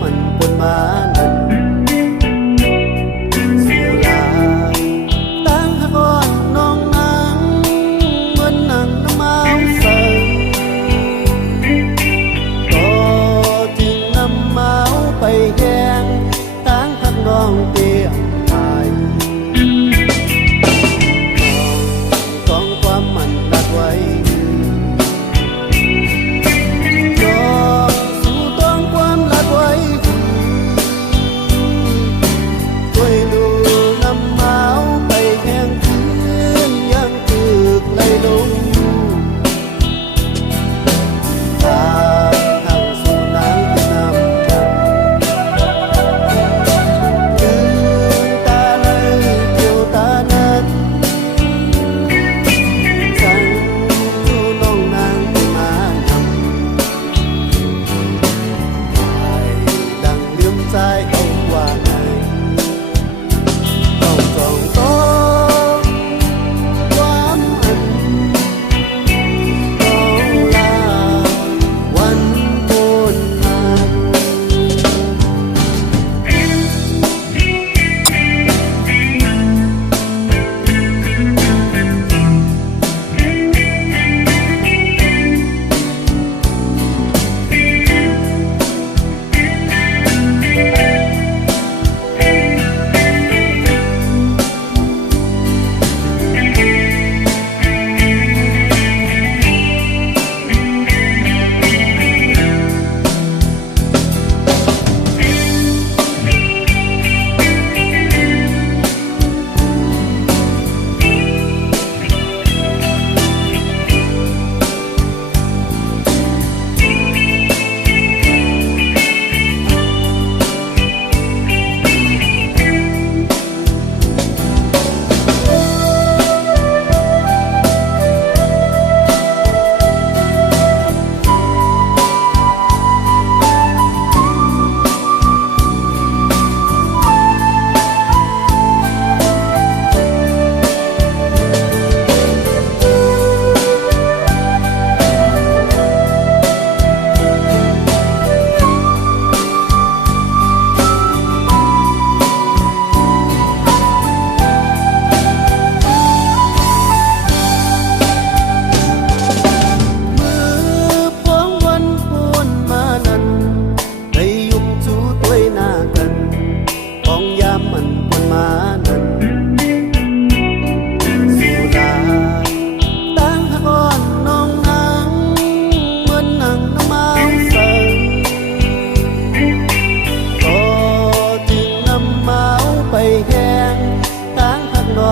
มันปนมานั่นสู่ลาตั้งหกออนน้องนางเมือนนางน้ำเมาใส่ก็ถึงน้ำเมาไปแยงตั้งหักน้องตี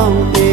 ก็